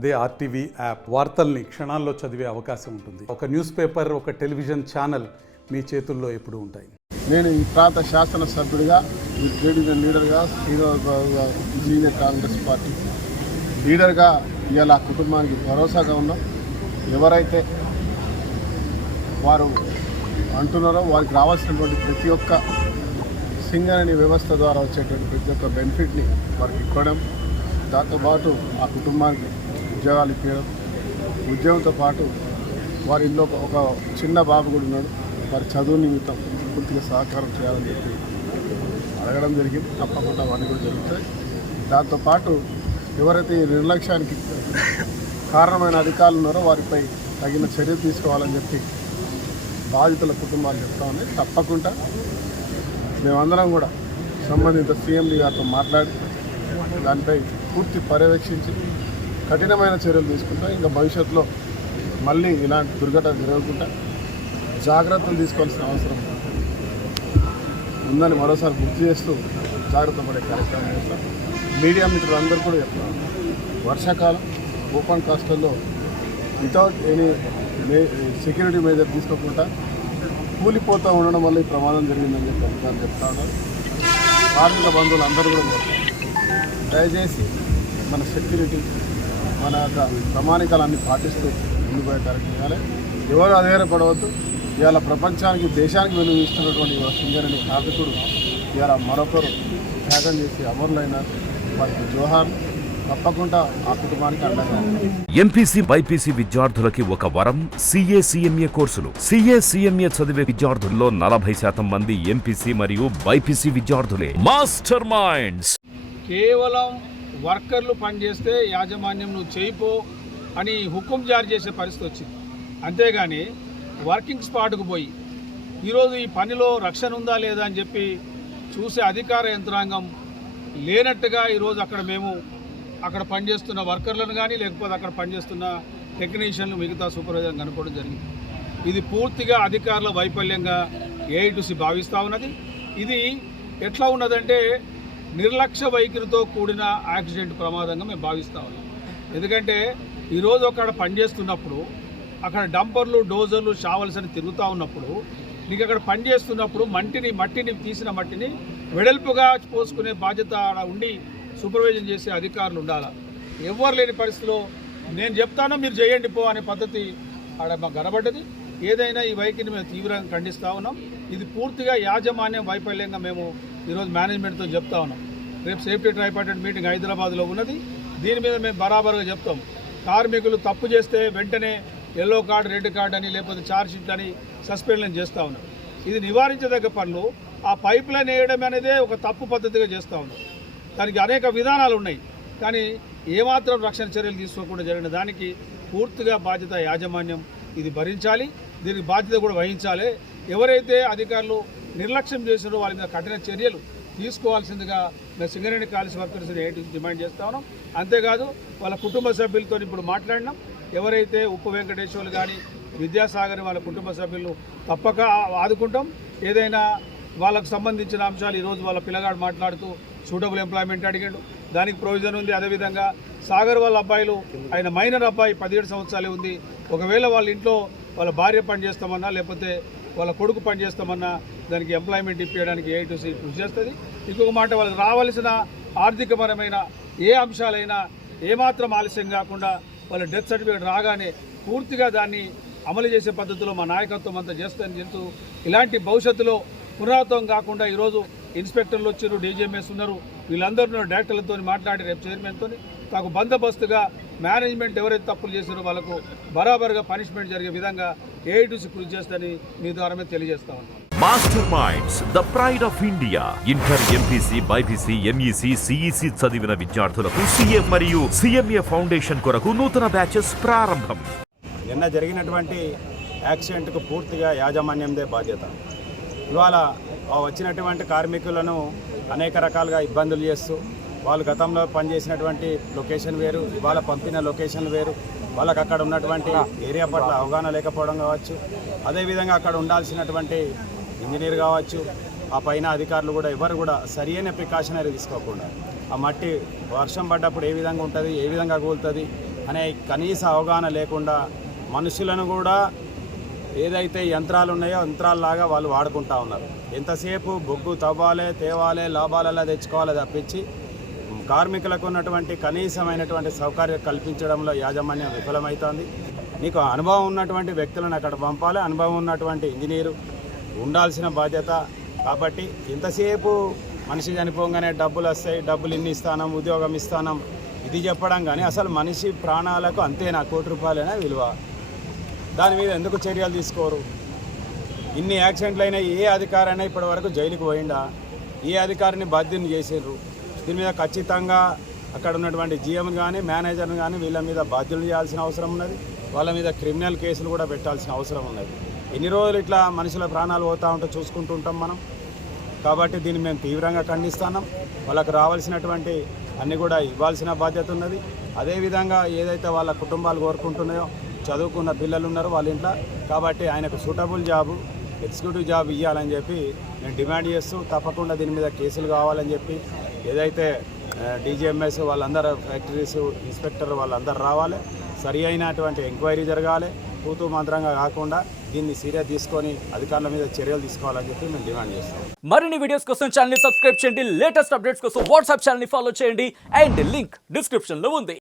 అదే RTV app వార్తల్ని క్షణాల్లో చదివే అవకాశం ఉంటుంది. ఒక న్యూస్ పేపర్, ఒక టెలివిజన్ ఛానల్ మీ చేతుల్లో ఎప్పుడూ ఉంటాయి. నేను ఈ ప్రాంత శాసనసభ్యుడిగా, ఈ డివిజన్ లీడర్గా, సీనియర్ కాంగ్రెస్ పార్టీ లీడర్గా ఇవాళ ఆ కుటుంబానికి భరోసాగా ఉన్నాం. ఎవరైతే వారు అంటున్నారో వారికి రావాల్సినటువంటి ప్రతి ఒక్క సింగరేణి వ్యవస్థ ద్వారా వచ్చేటువంటి ప్రతి ఒక్క బెనిఫిట్ని వారికి ఇవ్వడం, దాంతోపాటు ఆ కుటుంబానికి ఉద్యోగాలు ఇవ్వడం, ఉద్యోగంతో పాటు వారి ఇంట్లో ఒక చిన్న బాబు కూడా ఉన్నాడు, వారి చదువు నిమిత్తం పూర్తిగా సహకారం చేయాలని చెప్పి అడగడం జరిగింది. తప్పకుండా అవన్నీ కూడా జరుగుతాయి. దాంతోపాటు ఎవరైతే ఈ నిర్లక్ష్యానికి కారణమైన అధికారులు ఉన్నారో వారిపై తగిన చర్యలు తీసుకోవాలని చెప్పి బాధితుల కుటుంబాలు చెప్తా ఉన్నాయి. తప్పకుండా మేమందరం కూడా సంబంధిత సీఎండీ గారితో మాట్లాడి దానిపై పూర్తి పర్యవేక్షించి కఠినమైన చర్యలు తీసుకుంటాం. ఇంకా భవిష్యత్తులో మళ్ళీ ఇలాంటి దుర్ఘటన జరగకుండా జాగ్రత్తలు తీసుకోవాల్సిన అవసరం ఉందని మరోసారి గుర్తు చేస్తూ జాగ్రత్త పడే కార్యక్రమం చేస్తాం. మీడియా మిత్రులందరూ కూడా చెప్తాం, వర్షాకాలం ఓపెన్ కాస్టల్లో వితౌట్ ఎనీ సెక్యూరిటీ మెజర్ తీసుకోకుండా కూలిపోతూ ఉండడం వల్ల ఈ ప్రమాదం జరిగిందని చెప్పి అధికారులు చెప్తా ఉన్నారు. కార్మిక బంధువులు అందరూ కూడా దయచేసి మన సెక్యూరిటీ, మన యొక్క ప్రమాణికాలన్నీ పాటిస్తూ ముందు పోయే కార్యక్రమం చేయాలి. ఎవరు అధైర్యపడవద్దు. ఇవాళ ప్రపంచానికి, దేశానికి వెలుగు ఇస్తున్నటువంటి సింగరేణి కార్మికుడు ఇవాళ మరొకరు త్యాగం చేసి అమరులైనారు. వారికి జోహార్. తప్పకుండా ఆ కుటుంబానికి అండగా. ఎంపీసీ బైపీసీ విద్యార్థులకి ఒక వరం CA CMA కోర్సులు. CA CMA చదివే విద్యార్థుల్లో 40% మంది ఎంపీసీ మరియు బైపీసీ విద్యార్థులే. Master minds. కేవలం వర్కర్లు పనిచేస్తే యాజమాన్యం నువ్వు చేయిపో అని హుకుం జారీ చేసే పరిస్థితి వచ్చింది. అంతేగాని వర్కింగ్ స్పాట్కు పోయి ఈరోజు ఈ పనిలో రక్షణ ఉందా లేదా అని చెప్పి చూసే అధికార యంత్రాంగం లేనట్టుగా ఈరోజు అక్కడ పనిచేస్తున్న వర్కర్లను కానీ, లేకపోతే అక్కడ పనిచేస్తున్న టెక్నీషియన్లు, మిగతా సూపర్వైజర్లు కనుక్కోవడం జరిగింది. ఇది పూర్తిగా అధికారుల వైఫల్యంగా AITC భావిస్తూ ఉన్నది. ఇది ఎట్లా ఉన్నదంటే నిర్లక్ష్య వైఖరితో కూడిన యాక్సిడెంట్ ప్రమాదంగా మేము భావిస్తూ ఉన్నాం. ఎందుకంటే ఈరోజు అక్కడ పనిచేస్తున్నప్పుడు అక్కడ డంపర్లు, డోజర్లు, షావల్స్ అని తిరుగుతూ ఉన్నప్పుడు నీకు అక్కడ పనిచేస్తున్నప్పుడు మట్టిని తీసిన మట్టిని వెడల్పుగా పోసుకునే బాధ్యత ఆడ ఉండి సూపర్వైజన్ చేసే అధికారులు ఉండాలా. ఎవరు లేని పరిస్థితిలో నేను చెప్తానో మీరు చేయండి పో అనే పద్ధతి ఆడ మాకు కనబడ్డది. ఏదైనా ఈ వైఖరిని మేము తీవ్రంగా ఖండిస్తూ ఉన్నాం. ఇది పూర్తిగా యాజమాన్యం వైఫల్యంగా మేము ఈరోజు మేనేజ్మెంట్తో చెప్తా ఉన్నాం. రేపు సేఫ్టీ ట్రైపార్టెంట్ మీటింగ్ హైదరాబాద్లో ఉన్నది. దీని మీద మేము బరాబరుగా చెప్తాం. కార్మికులు తప్పు చేస్తే వెంటనే ఎల్లో కార్డు, రెడ్ కార్డు అని, లేకపోతే ఛార్జ్ షీట్ అని సస్పెండ్ చేస్తూ ఉన్నాం. ఇది నివారించదగ్గ పనులు. ఆ పైప్ లైన్ వేయడం అనేదే ఒక తప్పు పద్ధతిగా చేస్తూ ఉన్నాం. దానికి అనేక విధానాలు ఉన్నాయి. కానీ ఏమాత్రం రక్షణ చర్యలు తీసుకోకుండా జరిగిన దానికి పూర్తిగా బాధ్యత యాజమాన్యం ఇది భరించాలి. దీనికి బాధ్యత కూడా వహించాలి. ఎవరైతే అధికారులు నిర్లక్ష్యం చేసారో వాళ్ళ మీద కఠిన చర్యలు తీసుకోవాల్సిందిగా మేము సింగరేణి కాలేజ్ వర్కర్స్ డిమాండ్ చేస్తా ఉన్నాం. అంతేకాదు వాళ్ళ కుటుంబ సభ్యులతో ఇప్పుడు మాట్లాడినాం. ఎవరైతే ఉప్పు వెంకటేశ్వర్లు కానీ, విద్యాసాగర్ వాళ్ళ కుటుంబ సభ్యులు తప్పక ఆదుకుంటాం. ఏదైనా వాళ్ళకు సంబంధించిన అంశాలు ఈరోజు వాళ్ళ పిల్లగాడు మాట్లాడుతూ సూటబుల్ ఎంప్లాయ్మెంట్ అడిగాడు, దానికి ప్రొవిజన్ ఉంది. అదేవిధంగా సాగర్ వాళ్ళ అబ్బాయిలు, ఆయన మైనర్ అబ్బాయి 17 సంవత్సరాలే ఉంది. ఒకవేళ వాళ్ళ ఇంట్లో వాళ్ళ భార్య పని చేస్తామన్నా, లేకపోతే వాళ్ళ కొడుకు పని చేస్తామన్నా దానికి ఎంప్లాయ్మెంట్ ఇప్పించడానికి AITC కృషి చేస్తుంది. ఇంకొక మాట, వాళ్ళకి రావాల్సిన ఆర్థికపరమైన ఏ అంశాలైనా ఏమాత్రం ఆలస్యం కాకుండా వాళ్ళ డెత్ సర్టిఫికేట్ రాగానే పూర్తిగా దాన్ని అమలు చేసే పద్ధతిలో మా నాయకత్వం అంతా చేస్తుందని చెప్తూ, ఇలాంటి భవిష్యత్తులో పునరావృతం కాకుండా ఈరోజు ఇన్స్పెక్టర్లు వచ్చారు, DGMS ఉన్నారు, వీళ్ళందరూ డైరెక్టర్లతో మాట్లాడి రేపు చైర్మన్తో నాకు బందోబస్తుగా మేనేజ్మెంట్ ఎవరైతే తప్పులు చేశారో వాళ్ళకు బరాబరుగా పనిష్మెంట్ జరిగే విధంగా AITC కృషి చేస్తుందని మీ ద్వారా తెలియజేస్తా ఉన్నాం. Master minds, the pride of India. Inter, MPC, BIPC, MEC, CEC చదివిన విద్యార్థులకు CA మరియు CMA ఫౌండేషన్ కొరకు నూతన బ్యాచెస్ ప్రారంభం. నిన్న జరిగినటువంటి యాక్సిడెంట్కు పూర్తిగా యాజమాన్యందే బాధ్యత. ఇవాళ వచ్చినటువంటి కార్మికులను అనేక రకాలుగా ఇబ్బందులు చేస్తూ, వాళ్ళు గతంలో పనిచేసినటువంటి లొకేషన్ వేరు, ఇవాళ పంపిన లొకేషన్ వేరు, వాళ్ళకి అక్కడ ఉన్నటువంటి ఏరియా పట్ల అవగాహన లేకపోవడం కావచ్చు, అదేవిధంగా అక్కడ ఉండాల్సినటువంటి ఇంజనీర్ కావచ్చు, ఆ పైన అధికారులు కూడా ఎవరు కూడా సరైన ప్రికాషనరీ తీసుకోకుండా ఆ మట్టి వర్షం పడ్డప్పుడు ఏ విధంగా ఉంటుంది, ఏ విధంగా కూలుతుంది, అనే కనీస అవగాహన లేకుండా మనుషులను కూడా ఏదైతే యంత్రాలు ఉన్నాయో యంత్రాలలాగా వాళ్ళు వాడుకుంటా ఉన్నారు. ఎంతసేపు బొగ్గు తవ్వాలి, తేవాలి, లాభాలలా తెచ్చుకోవాలి తప్పించి కార్మికులకు ఉన్నటువంటి కనీసమైనటువంటి సౌకర్యం కల్పించడంలో యాజమాన్యం విఫలమవుతోంది. నీకు అనుభవం ఉన్నటువంటి వ్యక్తులను అక్కడ పంపాలి, అనుభవం ఉన్నటువంటి ఇంజనీరు ఉండాల్సిన బాధ్యత. కాబట్టి ఎంతసేపు మనిషి చనిపోగానే డబ్బులు వస్తాయి, డబ్బులు ఇన్ని ఇస్తానం, ఉద్యోగం ఇస్తానం ఇది చెప్పడం కానీ అసలు మనిషి ప్రాణాలకు అంతేనా, ₹1,00,00,000 విలువ? దాని మీద ఎందుకు చర్యలు తీసుకోరు? ఇన్ని యాక్సిడెంట్లు అయినా ఏ అధికారి అయినా ఇప్పటి వరకు జైలుకు పోయిందా? ఏ అధికారిని బాధ్యుని చేసిండ్రు? దీని మీద ఖచ్చితంగా అక్కడ ఉన్నటువంటి జీఎం కానీ మేనేజర్ని కానీ వీళ్ళ మీద బాధ్యులు చేయాల్సిన అవసరం ఉన్నది. వాళ్ళ మీద క్రిమినల్ కేసులు కూడా పెట్టాల్సిన అవసరం ఉన్నది. ఎన్ని రోజులు ఇట్లా మనుషుల ప్రాణాలు పోతూ ఉంటే చూసుకుంటుంటాం మనం. కాబట్టి దీన్ని మేము తీవ్రంగా ఖండిస్తున్నాం. వాళ్ళకు రావాల్సినటువంటి అన్నీ కూడా ఇవ్వాల్సిన బాధ్యత ఉన్నది. అదేవిధంగా ఏదైతే వాళ్ళ కుటుంబాలు కోరుకుంటున్నాయో, చదువుకున్న పిల్లలు ఉన్నారు వాళ్ళ ఇంట్లో, కాబట్టి ఆయనకు సూటబుల్ జాబు, ఎగ్జిక్యూటివ్ జాబ్ ఇవ్వాలని చెప్పి నేను డిమాండ్ చేస్తూ తప్పకుండా దీని మీద కేసులు కావాలని చెప్పి ఏదైతే డీజీఎంఎస్ వాళ్ళందరూ ఫ్యాక్టరీస్ ఇన్స్పెక్టర్ వాళ్ళందరూ రావాలి, సరి అయినటువంటి ఎంక్వైరీ జరగాలి, తూతూ మంత్రంగా కాకుండా దీన్ని సీరియస్ తీసుకొని అధికారుల మీద చర్యలు తీసుకోవాలని చెప్పి మేము డిమాండ్ చేస్తాం. మరిన్ని వీడియోస్ కోసం ఛానల్ ని సబ్స్క్రైబ్ చేయండి, లేటెస్ట్ అప్డేట్స్ కోసం వాట్సాప్ ఛానల్ ని ఫాలో చేయండి అండ్ లింక్ డిస్క్రిప్షన్ లో ఉంది.